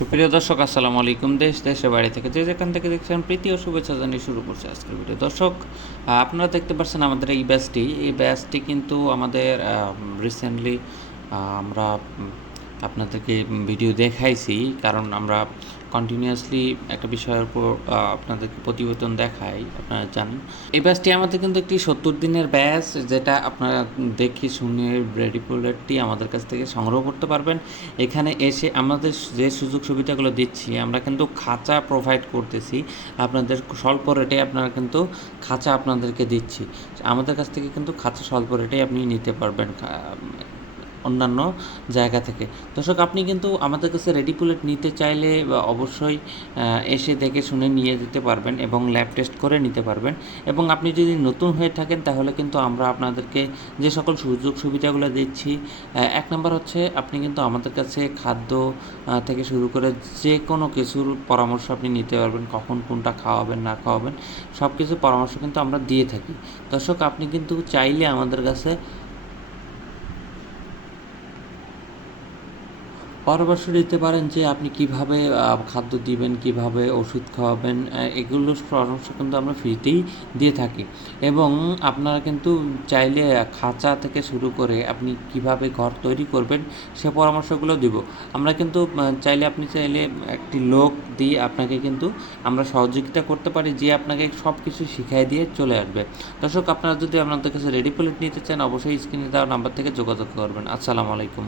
সুপ্রিয় দর্শক, আসসালামু আলাইকুম। দেশ, দেশের বাড়ি থেকে যে যেখান থেকে দেখছেন, প্রীতি ও শুভেচ্ছা জানিয়ে শুরু করছে আজকের ভিডিও দর্শক আপনারা দেখতে পাচ্ছেন আমাদের এই ব্যাচটি এই ব্যাচটি কিন্তু আমাদের রিসেন্টলি আমরা আপনাদেরকে ভিডিও দেখাইছি, কারণ আমরা কন্টিনিউয়াসলি একটা বিষয়ের উপর আপনাদেরকে প্রতিবেদন দেখাই, আপনারা জানেন। এই ব্যাচটি আমাদের কিন্তু একটি সত্তর দিনের ব্যাচ যেটা আপনারা দেখে শুনে রেডি প্রোডাক্টটি আমাদের কাছ থেকে সংগ্রহ করতে পারবেন। এখানে এসে আমাদের যে সুযোগ সুবিধাগুলো দিচ্ছি, আমরা কিন্তু খাঁচা প্রোভাইড করতেছি। আপনাদের স্বল্প রেটে আপনারা কিন্তু খাঁচা আপনাদেরকে দিচ্ছি। আমাদের কাছ থেকে কিন্তু খাঁচা স্বল্প রেটে আপনি নিতে পারবেন অন্যান্য জায়গা থেকে। দর্শক, আপনি কিন্তু আমাদের কাছে রেডি পুলেট নিতে চাইলে অবশ্যই এসে দেখে শুনে নিয়ে যেতে পারবেন এবং ল্যাব টেস্ট করে নিতে পারবেন। এবং আপনি যদি নতুন হয়ে থাকেন, তাহলে কিন্তু আমরা আপনাদেরকে যে সকল সুযোগ সুবিধাগুলো দিচ্ছি এক নম্বর হচ্ছে আপনি কিন্তু আমাদের কাছে খাদ্য থেকে শুরু করে যে কোনো কিছুর পরামর্শ আপনি নিতে পারবেন, কখন কোনটা খাওয়াবেন, না খাওয়াবেন সব কিছু পরামর্শ কিন্তু আমরা দিয়ে থাকি। দর্শক, আপনি কিন্তু চাইলে আমাদের কাছে পরামর্শ দিতে পারেন যে আপনি কীভাবে খাদ্য দিবেন, কীভাবে ওষুধ খাওয়াবেন এগুলো পরামর্শ কিন্তু আমরা ফ্রিতেই দিয়ে থাকি। এবং আপনারা কিন্তু চাইলে খাঁচা থেকে শুরু করে আপনি কীভাবে ঘর তৈরি করবেন সে পরামর্শগুলো দিব। আমরা কিন্তু চাইলে আপনি চাইলে একটি লোক দিয়ে আপনাকে কিন্তু আমরা সহযোগিতা করতে পারি যে আপনাকে সব কিছু শিখাই দিয়ে চলে আসবে। দর্শক, আপনারা যদি আপনাদের কাছে রেডি প্লেট নিতে চান, অবশ্যই স্ক্রিনে দেওয়া নাম্বার থেকে যোগাযোগ করবেন। আসসালামু আলাইকুম।